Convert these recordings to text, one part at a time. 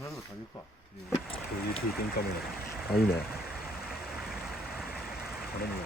なると食べるか。こういう定点カメラ。あ、いいね。頼むよ。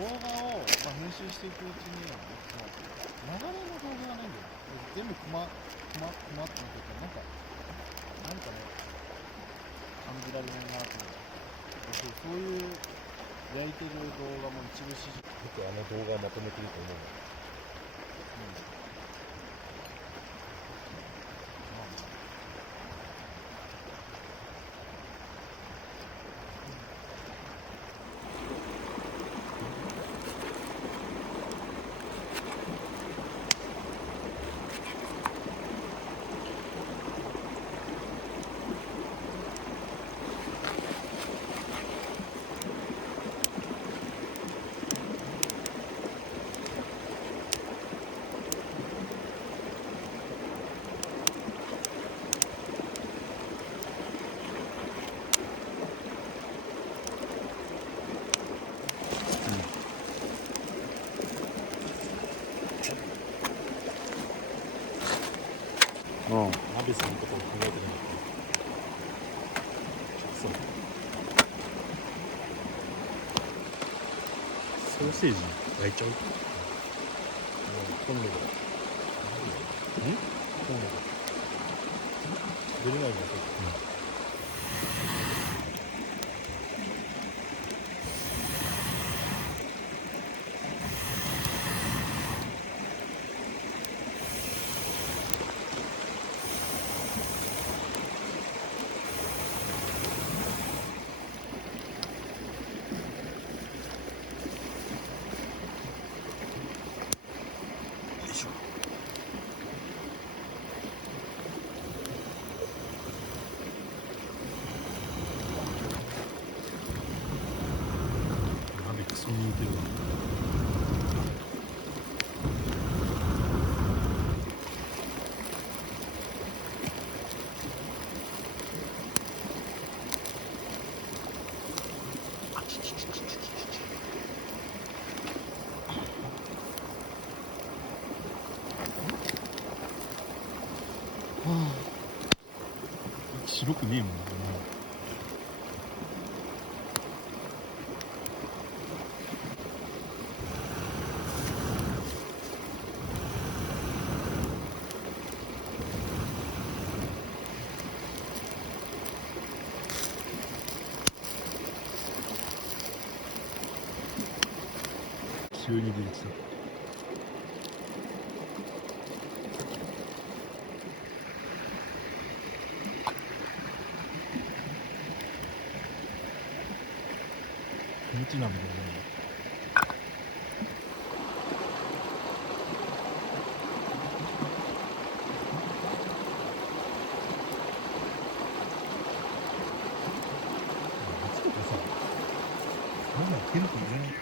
動画を、編集していくうちに、その流れの動画がないんだよ。全部コマってなってるから、なんかね、感じられないなと思って。そういう焼いてる動画も一部始終。よくあの動画をまとめてると思う。うん。鍋さんのことを考えてなかった。そう。ソーセージ焼いちゃう？コンロで。コンロで。出れないじゃん、それ。鍋クソに似てるわ。白くねえもんな。急に出てきた。キムチ鍋でございます。夏とかさ、そんなんテントいらない。